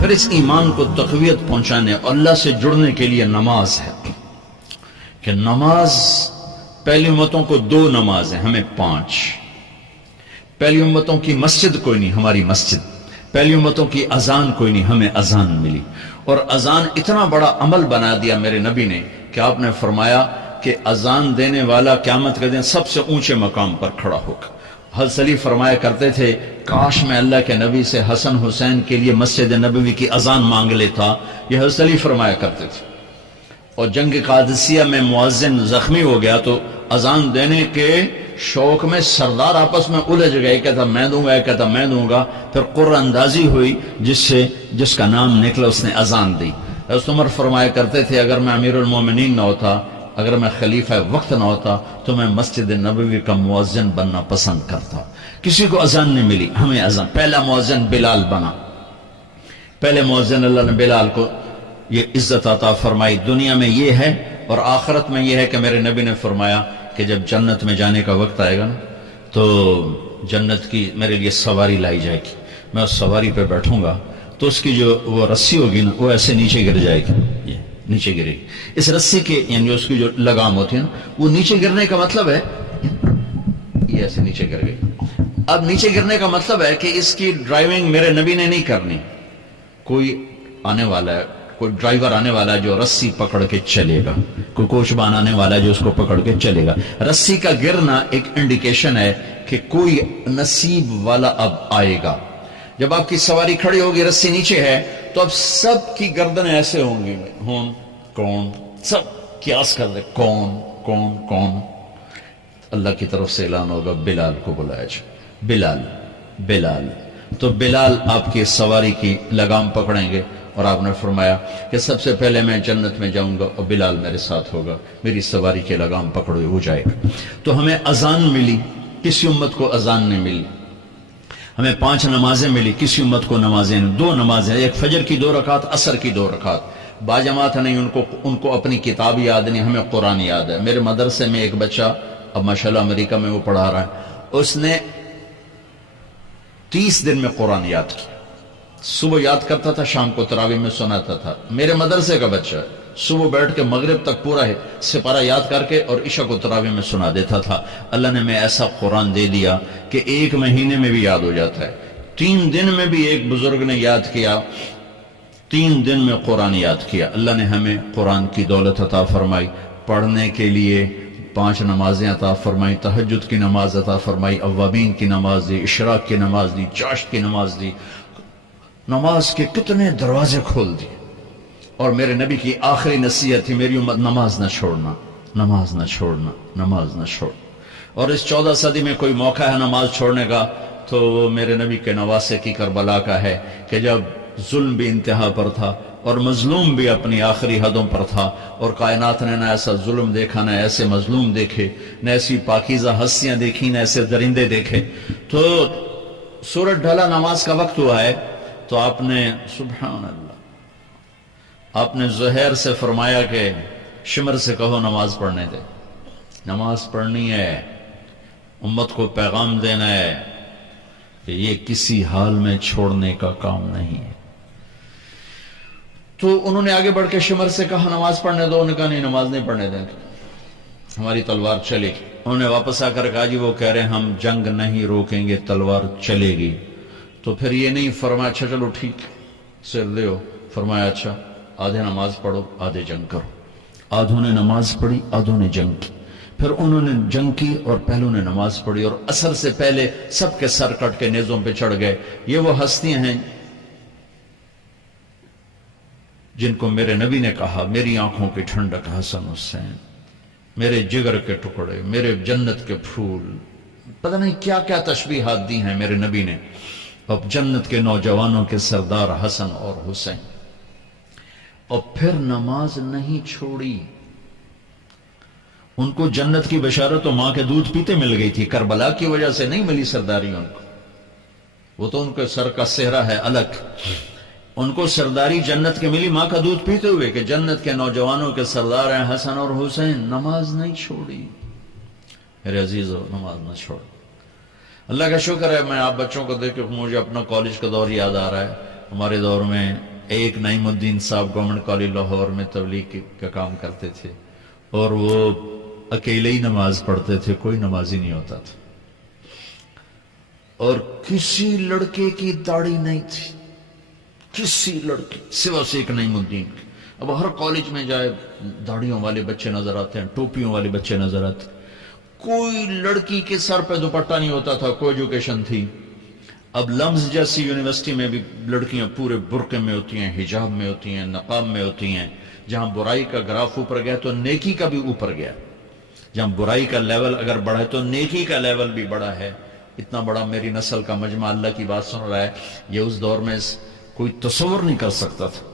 پھر اس ایمان کو تقویت پہنچانے اور اللہ سے جڑنے کے لیے نماز ہے کہ نماز پہلی امتوں کو 2 نماز ہیں، ہمیں 5۔ پہلی امتوں کی مسجد کوئی نہیں، ہماری مسجد۔ پہلی امتوں کی اذان کوئی نہیں، ہمیں اذان ملی۔ اور اذان اتنا بڑا عمل بنا دیا میرے نبی نے کہ آپ نے فرمایا کہ اذان دینے والا قیامت کے دن سب سے اونچے مقام پر کھڑا ہوگا۔ حضرت علی فرمایا کرتے تھے کاش میں اللہ کے نبی سے حسن حسین کے لیے مسجد نبوی کی اذان مانگ لیتا، یہ حضرت علی فرمایا کرتے تھے۔ اور جنگ قادسیہ میں مؤذن زخمی ہو گیا تو اذان دینے کے شوق میں سردار آپس میں الجھ گئے، کہتا میں دوں گا، کہتا میں دوں گا۔ پھر قرہ اندازی ہوئی، جس کا نام نکلا اس نے اذان دی۔ حضرت عمر فرمایا کرتے تھے اگر میں امیر المومنین نہ ہوتا، اگر میں خلیفہ وقت نہ ہوتا تو میں مسجد نبوی کا مؤذن بننا پسند کرتا۔ کسی کو اذان نہیں ملی، ہمیں اذان۔ پہلا مؤذن بلال بنا، پہلے مؤذن اللہ نے بلال کو یہ عزت عطا فرمائی۔ دنیا میں یہ ہے اور آخرت میں یہ ہے کہ میرے نبی نے فرمایا کہ جب جنت میں جانے کا وقت آئے گا نا تو جنت کی میرے لیے سواری لائی جائے گی، میں اس سواری پہ بیٹھوں گا تو اس کی جو وہ رسی ہوگی نا وہ ایسے نیچے گر جائے گی، یہ نیچے گرے گی۔ اس رسی کے یعنی اس کی جو لگام ہوتی ہے نا وہ نیچے گرنے کا مطلب ہے یہ ایسے نیچے گر گئی۔ اب نیچے گرنے کا مطلب ہے کہ اس کی ڈرائیونگ میرے نبی نے نہیں کرنی، کوئی آنے والا ہے، کوئی ڈرائیور آنے والا ہے جو رسی پکڑ کے چلے گا، کوئی کوچبان آنے والا ہے جو اس کو پکڑ کے چلے گا۔ رسی کا گرنا ایک انڈیکیشن ہے کہ کوئی نصیب والا اب آئے گا۔ جب آپ کی سواری کھڑی ہوگی، رسی نیچے ہے تو اب سب کی گردنیں ایسے ہوں گی، کون، سب قیاس کر لے کون۔ اللہ کی طرف سے اعلان ہوگا بلال کو بلایا جائے، بلال۔ تو بلال آپ کی سواری کی لگام پکڑیں گے اور آپ نے فرمایا کہ سب سے پہلے میں جنت میں جاؤں گا اور بلال میرے ساتھ ہوگا، میری سواری کی لگام پکڑے ہو جائے گا۔ تو ہمیں اذان ملی، کسی امت کو اذان نہیں ملی۔ ہمیں 5 نمازیں ملی، کسی امت کو نمازیں نہیں۔ 2 نمازیں، ایک فجر کی 2 رکعت، عصر کی 2 رکعت۔ باجماعت نہیں، ان کو اپنی کتاب یاد نہیں، ہمیں قرآن یاد ہے۔ میرے مدرسے میں ایک بچہ اب ماشاءاللہ امریکہ میں وہ پڑھا رہا ہے، اس نے 30 دن میں قرآن یاد کیا۔ صبح یاد کرتا تھا، شام کو تراویح میں سناتا تھا۔ میرے مدرسے کا بچہ ہے، صبح بیٹھ کے مغرب تک پورا ہے سپارہ یاد کر کے اور عشاء کو تراویح میں سنا دیتا تھا۔ اللہ نے میں ایسا قرآن دے دیا کہ 1 مہینے میں بھی یاد ہو جاتا ہے۔ 3 دن میں بھی ایک بزرگ نے یاد کیا، 3 دن میں قرآن یاد کیا۔ اللہ نے ہمیں قرآن کی دولت عطا فرمائی، پڑھنے کے لیے 5 نمازیں عطا فرمائی، تہجد کی نماز عطا فرمائی، اوابین کی نماز دی، اشراق کی نماز دی، چاشت کی نماز دی۔ نماز کے کتنے دروازے کھول دیے۔ اور میرے نبی کی آخری نصیحت تھی میری امت نماز نہ چھوڑنا، نماز نہ چھوڑنا، نماز نہ چھوڑ۔ اور اس 14 صدی میں کوئی موقع ہے نماز چھوڑنے کا تو وہ میرے نبی کے نواسے کی کربلا کا ہے کہ جب ظلم بھی انتہا پر تھا اور مظلوم بھی اپنی آخری حدوں پر تھا، اور کائنات نے نہ ایسا ظلم دیکھا، نہ ایسے مظلوم دیکھے، نہ ایسی پاکیزہ ہستیاں دیکھی، نہ ایسے درندے دیکھے۔ تو سورج ڈھلا، نماز کا وقت ہوا ہے، تو آپ نے سبحان اللہ، آپ نے زہیر سے فرمایا کہ شمر سے کہو نماز پڑھنے دے، نماز پڑھنی ہے، امت کو پیغام دینا ہے کہ یہ کسی حال میں چھوڑنے کا کام نہیں ہے۔ تو انہوں نے آگے بڑھ کے شمر سے کہا نماز پڑھنے دو، انہوں نے کہا نہیں نماز نہیں پڑھنے دیں گے، ہماری تلوار چلے گی۔ انہوں نے واپس آ کر کہا جی وہ کہہ رہے ہیں ہم جنگ نہیں روکیں گے، تلوار چلے گی۔ تو پھر یہ نہیں فرمایا اچھا چلو ٹھیک سر دیو، فرمایا اچھا آدھے نماز پڑھو آدھے جنگ کرو۔ آدھوں نے نماز پڑھی، آدھوں نے جنگ کی۔ پھر انہوں نے جنگ کی اور پہلوں نے نماز پڑھی، اور عصر سے پہلے سب کے سر کٹ کے نیزوں پہ چڑھ گئے۔ یہ وہ ہستیاں ہیں جن کو میرے نبی نے کہا میری آنکھوں کی ٹھنڈک حسن حسین، میرے جگر کے ٹکڑے، میرے جنت کے پھول، پتہ نہیں کیا کیا تشبیہات دی ہیں میرے نبی نے۔ اب جنت کے نوجوانوں کے سردار حسن اور حسین۔ اور پھر نماز نہیں چھوڑی۔ ان کو جنت کی بشارت تو ماں کے دودھ پیتے مل گئی تھی، کربلا کی وجہ سے نہیں ملی سرداری ان کو، وہ تو ان کے سر کا سہرا ہے الگ۔ ان کو سرداری جنت کے ملی ماں کا دودھ پیتے ہوئے کہ جنت کے نوجوانوں کے سردار ہیں حسن اور حسین، نماز نہیں چھوڑی۔ میرے عزیزو، نماز نہ چھوڑ۔ اللہ کا شکر ہے، میں آپ بچوں کو دیکھ کے مجھے اپنا کالج کا دور یاد آ رہا ہے۔ ہمارے دور میں ایک نعیم الدین صاحب گورنمنٹ کالج لاہور میں تبلیغ کا کام کرتے تھے، اور وہ اکیلے ہی نماز پڑھتے تھے، کوئی نمازی نہیں ہوتا تھا، اور کسی لڑکے کی داڑھی نہیں تھی، کسی لڑکی سوا سے ایک نعیم الدین کی۔ اب ہر کالج میں جائے داڑھیوں والے بچے نظر آتے ہیں، ٹوپیوں والے بچے نظر آتے ہیں، کوئی لڑکی کے سر پہ دوپٹہ نہیں ہوتا تھا، کوئی ایجوکیشن تھی۔ اب لمز جیسی یونیورسٹی میں بھی لڑکیاں پورے برقعے میں ہوتی ہیں، حجاب میں ہوتی ہیں، نقاب میں ہوتی ہیں۔ جہاں برائی کا گراف اوپر گیا تو نیکی کا بھی اوپر گیا، جہاں برائی کا لیول اگر بڑھا ہے تو نیکی کا لیول بھی بڑا ہے۔ اتنا بڑا میری نسل کا مجمع اللہ کی بات سن رہا ہے، یہ اس دور میں کوئی تصور نہیں کر سکتا تھا۔